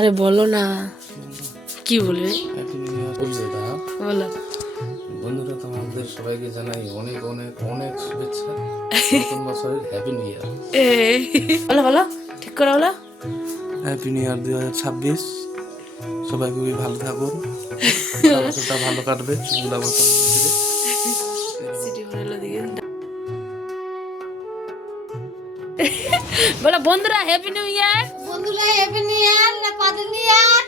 আরে বলো না, কি বলবে? বলো। বন্ধুরা, তোমাদের সবাইকে জানাই অনেক অনেক অনেক শুভেচ্ছা। নতুন বছরের হ্যাপি নিউ ইয়ার। বলো বলো, ঠিক করে বলো। Happy new year 2026। সবাই খুবই ভালো থাকুন, বছরটা ভালো কাটবে। বলো বন্ধুরা হ্যাপি নিউ ইয়ার। বন্ধুরা হ্যাপি নিউ ইয়ার না পাদে নিউ ইয়ার।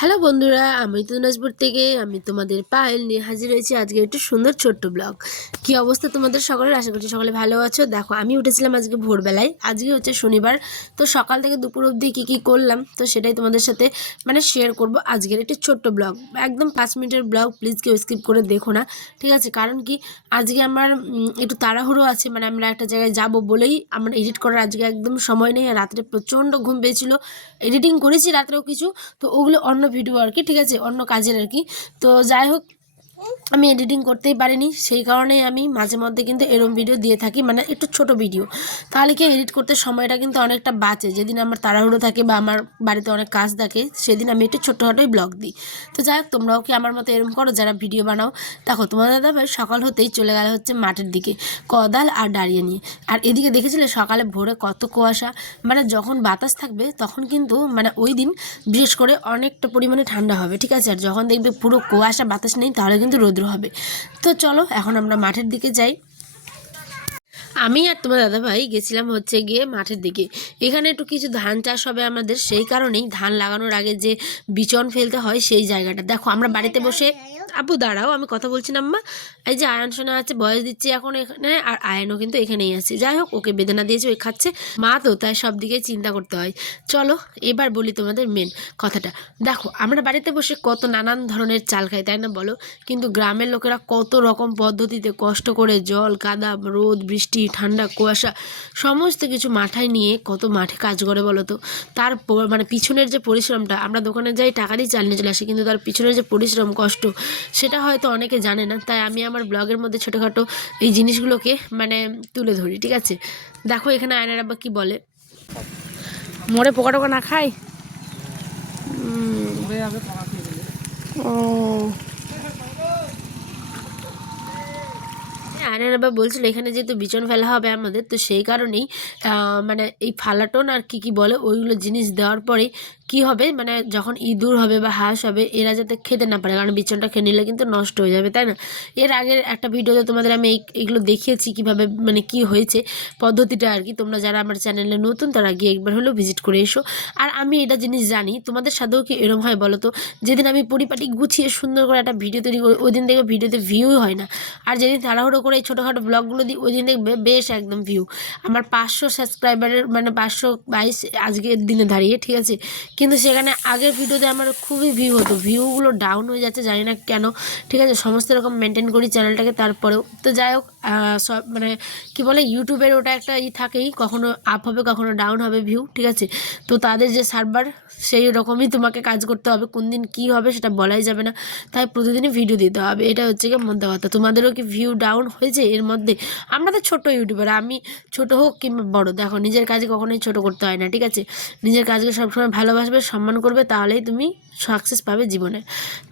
হ্যালো বন্ধুরা, আমি তো দিনাজপুর থেকে আমি তোমাদের পায়েল নিয়ে হাজির হয়েছি আজকে একটু সুন্দর ছোট্ট ব্লগ। কি অবস্থা তোমাদের সকলের? আশা করছি সকলে ভালো আছো। দেখো, আমি উঠেছিলাম আজকে ভোরবেলায়। আজকে হচ্ছে শনিবার, তো সকাল থেকে দুপুর অবধি কী করলাম তো সেটাই তোমাদের সাথে শেয়ার করব আজকের একটি ছোট্ট ব্লগ। একদম 5 মিনিটের ব্লগ, প্লিজ কেউ স্কিপ করে দেখো না, ঠিক আছে? কারণ কি, আজকে আমার একটু তাড়াহুড়ো আছে, আমরা একটা জায়গায় যাব বলেই আমার এডিট করার আজকে একদম সময় নেই। আর রাত্রে প্রচণ্ড ঘুম পেয়েছিল, এডিটিং করেছি রাত্রেও কিছু, তো ওগুলো অন্য ভিডিও আর কি, ঠিক আছে, অন্য কাজের আর কি। তো যাই হোক, আমি এডিটিং করতেই পারিনি, সেই কারণেই আমি মাঝে মধ্যে কিন্তু এরম ভিডিও দিয়ে থাকি, একটু ছোট ভিডিও। তাহলে কি এডিট করতে সময়টা কিন্তু অনেকটা বাঁচে। যেদিন আমার তাড়াহুড়ো থাকে বা আমার বাড়িতে অনেক কাজ থাকে, সেদিন আমি একটু ছোটোখাটোই ব্লগ দিই। তো যাই হোক, তোমরাও কি আমার মতো এরম করো যারা ভিডিও বানাও? দেখো, তোমার দাদাভাই সকাল হতেই চলে গেল হচ্ছে মাঠের দিকে কোদাল আর দাঁড়িয়ে নিয়ে। আর এদিকে দেখেছিলে সকালে ভোরে কত কুয়াশা, যখন বাতাস থাকবে তখন কিন্তু ওই দিন বিশেষ করে অনেকটা পরিমাণে ঠান্ডা হবে, ঠিক আছে? আর যখন দেখবে পুরো কুয়াশা বাতাস নেই, তাহলে কিন্তু রৌদ্র হবে। তো চলো এখন আমরা মাঠের দিকে যাই। আমি আর তোমার দাদাভাই গেছিলাম হচ্ছে গিয়ে মাঠের দিকে। এখানে একটু কিছু ধান চাষ হবে আমাদের, সেই কারণেই ধান লাগানোর আগে যে বিচন ফেলতে হয় সেই জায়গাটা। দেখো, আমরা বাড়িতে বসে, আপু দাঁড়াও আমি কথা বলছি না আম্মা। এই যে আয়ান সোনা আছে, বয়স দিচ্ছি এখন এখানে, আর আয়ানও কিন্তু এখানেই আছে। যাই হোক, ওকে বেদনা দিয়েছে, ওই খাচ্ছে। মা তো, তাই সব দিকে চিন্তা করতে হয়। চলো এবার বলি তোমাদের মেন কথাটা। দেখো, আমরা বাড়িতে বসে কত নানান ধরনের চাল খাই, তাই না বলো? কিন্তু গ্রামের লোকেরা কত রকম পদ্ধতিতে কষ্ট করে জল, কাদা, রোদ, বৃষ্টি, ঠান্ডা, কুয়াশা সমস্ত কিছু মাথায় নিয়ে কত মাঠে কাজ করে বলো তো। তার পিছনের যে পরিশ্রমটা, আমরা দোকানে যাই টাকা দিয়ে চাল নিয়ে চলে আসি, কিন্তু তার পিছনের যে পরিশ্রম, কষ্ট, সেটা হয়তো অনেকে জানে না। তাই আমি আমার ব্লগের মধ্যে ছোটোখাটো এই জিনিসগুলোকে তুলে ধরি, ঠিক আছে? দেখো এখানে আয়নার আব্বা কি বলে, মোড়ে পোকা টোকা না খায়। ও আয়নার আবার বলছিল এখানে যেহেতু বিচন ফেলা হবে আমাদের, তো সেই কারণেই এই ফালাটন আর কি বলে ওইগুলো জিনিস দেওয়ার পরে কি হবে, যখন ইঁদুর হবে বা হাঁস হবে, এরা যাতে খেতে না পারে, কারণ বিচনটা খেয়ে নিলে কিন্তু নষ্ট হয়ে যাবে, তাই না? এর আগের একটা ভিডিওতে তোমাদের আমি এইগুলো দেখিয়েছি কীভাবে কি হয়েছে পদ্ধতিটা আর কি। তোমরা যারা আমার চ্যানেলে নতুন তারা গিয়ে একবার হলেও ভিজিট করে এসো। আর আমি এটা জিনিস জানি, তোমাদের সাথেও কি এরম হয় বলো তো? যেদিন আমি পরিপাটি গুছিয়ে সুন্দর করে একটা ভিডিও তৈরি করি, ওই দিন দেখবে ভিডিওতে ভিউ হয় না। আর যেদিন তাড়াহুড়ো করে এই ছোটোখাটো ব্লগগুলো দিই, ওই দিন দেখবে বেশ একদম ভিউ। আমার 500 সাবস্ক্রাইবারের 522 আজকের দিনে দাঁড়িয়ে, ঠিক আছে? কিন্তু সেখানে আগের ভিডিওতে আমার খুবই ভিউ হতো, ভিউগুলো ডাউন হয়ে যাচ্ছে, জানি না কেন, ঠিক আছে? সমস্ত রকম মেনটেন করি চ্যানেলটাকে, তারপরেও তো যাই হোক, সব কি বলে, ইউটিউবের ওটা একটা থাকেই, কখনো আপ হবে কখনো ডাউন হবে ভিউ, ঠিক আছে? তো তাদের যে সার্ভার, সেই রকমই তোমাকে কাজ করতে হবে, কোন দিন কী হবে সেটা বলাই যাবে না। তাই প্রতিদিনই ভিডিও দিতে হবে, এটা হচ্ছে কি মধ্যে কথা। তোমাদেরও কি ভিউ ডাউন হয়েছে এর মধ্যে? আমরা তো ছোটো ইউটিউবার, আমি ছোটো হোক কিংবা বড়ো, দেখো নিজের কাজে কখনোই ছোটো করতে হয় না, ঠিক আছে? নিজের কাজকে সবসময় ভালোবাসবে, সম্মান করবে, তাহলেই তুমি সাকসেস পাবে জীবনে।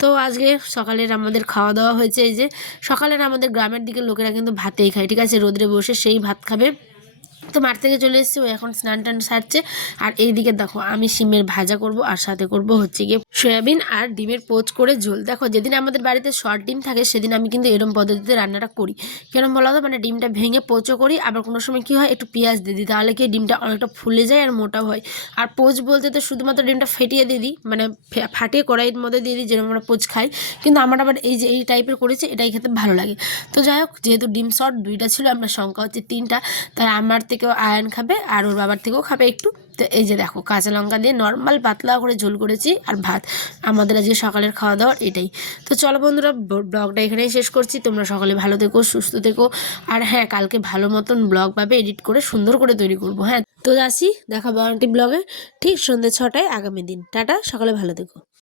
তো আজকে সকালের আমাদের খাওয়া দাওয়া হয়েছে, এই যে সকালের আমাদের গ্রামের দিকের লোকেরা কিন্তু ভাতেই খায়, ঠিক আছে? রোদ্রে বসে সেই ভাত খাবে। তো মাঠ থেকে চলে এসেছি, ও এখন স্নান টান সারছে। আর এইদিকে দেখো, আমি শিমের ভাজা করব, আর সাথে করব হচ্ছে গিয়ে সয়াবিন আর ডিমের পোচ করে ঝোল। দেখো, যেদিন আমাদের বাড়িতে শর্ট ডিম থাকে সেদিন আমি কিন্তু এরম পদ্ধতিতে রান্নাটা করি। কেন বলো তো? ডিমটা ভেঙে পোচও করি, আবার কোনো সময় কী হয়, একটু পেঁয়াজ দিয়ে দিই, তাহলে কি ডিমটা অনেকটা ফুলে যায় আর মোটাও হয়। আর পোচ বলতে তো শুধুমাত্র ডিমটা ফেটিয়ে দিয়ে দিই, ফাটিয়ে কড়াইয়ের মধ্যে দিয়ে দিই, যেরকম আমরা পোচ খাই। কিন্তু আমার আবার এই যে এই টাইপের করেছি, এটাই খেতে ভালো লাগে। তো যাই হোক, যেহেতু ডিম শর্ট 2টা ছিল, আমরা সংখ্যা হচ্ছে 3টা, তাই আমার থেকেও আয়ন খাবে আর ওর বাবার থেকেও খাবে একটু। তো এই যে দেখো, কাঁচা লঙ্কা দিয়ে নর্মাল পাতলা করে ঝোল করেছি, আর ভাত। আমাদের আজকে সকালের খাওয়া দাওয়ার এটাই। তো চলো বন্ধুরা, ব্লগটা এখানেই শেষ করছি। তোমরা সকলে ভালো থেকো, সুস্থ থেকো। আর হ্যাঁ, কালকে ভালো মতন ব্লগ পাবে, এডিট করে সুন্দর করে তৈরি করবো। হ্যাঁ, তো আসি, দেখাবো আন্টি ব্লগে ঠিক সন্ধ্যে 6টায় আগামী দিন। টাটা, সকালে ভালো থেকো।